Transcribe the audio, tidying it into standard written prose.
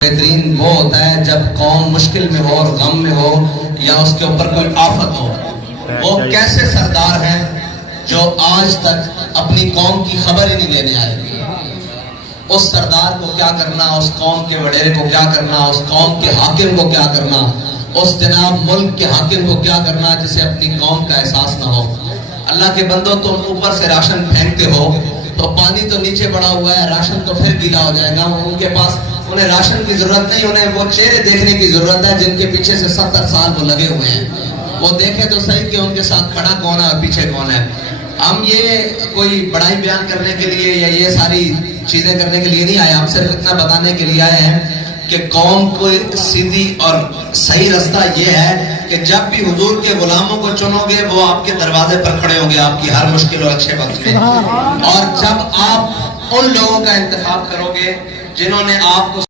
बेहतरीन वो होता है जब कौम मुश्किल में हो और गम में हो या उसके ऊपर कोई आफत हो। वो कैसे सरदार हैं जो आज तक अपनी कौम की खबर ही नहीं लेने आए। उस सरदार को क्या करना, उस कौम के वडेरे को क्या करना, उस कौम के हाकिम को क्या करना, उस जनाब मुल्क के हाकिम को क्या करना जिसे अपनी कौम का एहसास ना हो। अल्लाह के बंदो, तुम ऊपर से राशन फेंकते हो तो पानी तो नीचे पड़ा हुआ है, राशन तो फिर गीला हो जाएगा। उनके पास उन्हें राशन की जरूरत नहीं, उन्हें वो चेहरे देखने की जरूरत है जिनके पीछे से 70 साल वो लगे हुए हैं। वो देखे तो सही कि उनके साथ खड़ा कौन है और पीछे कौन है। हम ये कोई बड़ाई बयान करने के लिए या ये सारी चीजें करने के लिए नहीं आए, हम सिर्फ इतना बताने के लिए आए हैं कि कौम को सीधी और सही रास्ता ये है कि जब भी हुजूर के गुलामों को चुनोगे वो आपके दरवाजे पर खड़े होंगे आपकी हर मुश्किल और अच्छे वक्त में। और जब आप उन लोगों का इंतखाब करोगे जिन्होंने आपको